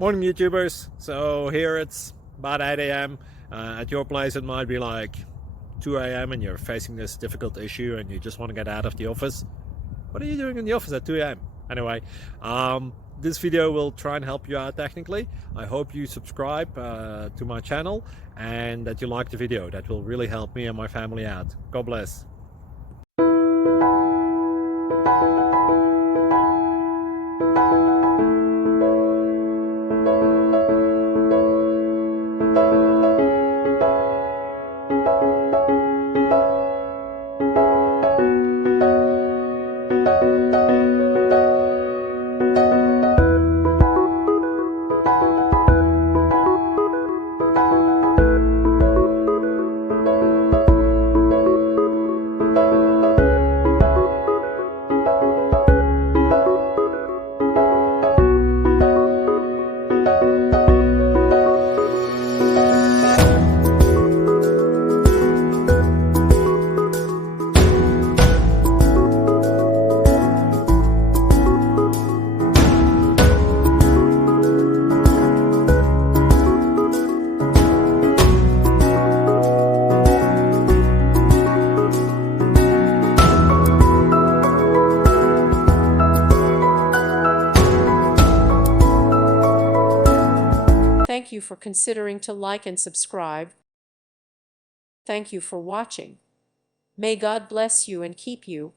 Morning YouTubers. So here it's about 8 a.m. At your place it might be like 2 a.m. and you're facing this difficult issue and you just want to get out of the office. What are you doing in the office at 2 a.m.? Anyway, this video will try and help you out technically. I hope you subscribe to my channel and that you like the video. That will really help me and my family out. God bless. Thank you for considering to like and subscribe. Thank you for watching. May God bless you and keep you.